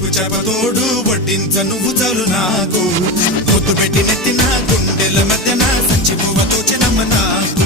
ఒప్పు చేపతోడు వడ్డించ నువ్వు చాలు నాకు ముద్దు పెట్టి నెత్తిన గుండెల మధ్యన సంచి పువ్వ తోచెనమ్మ నాకు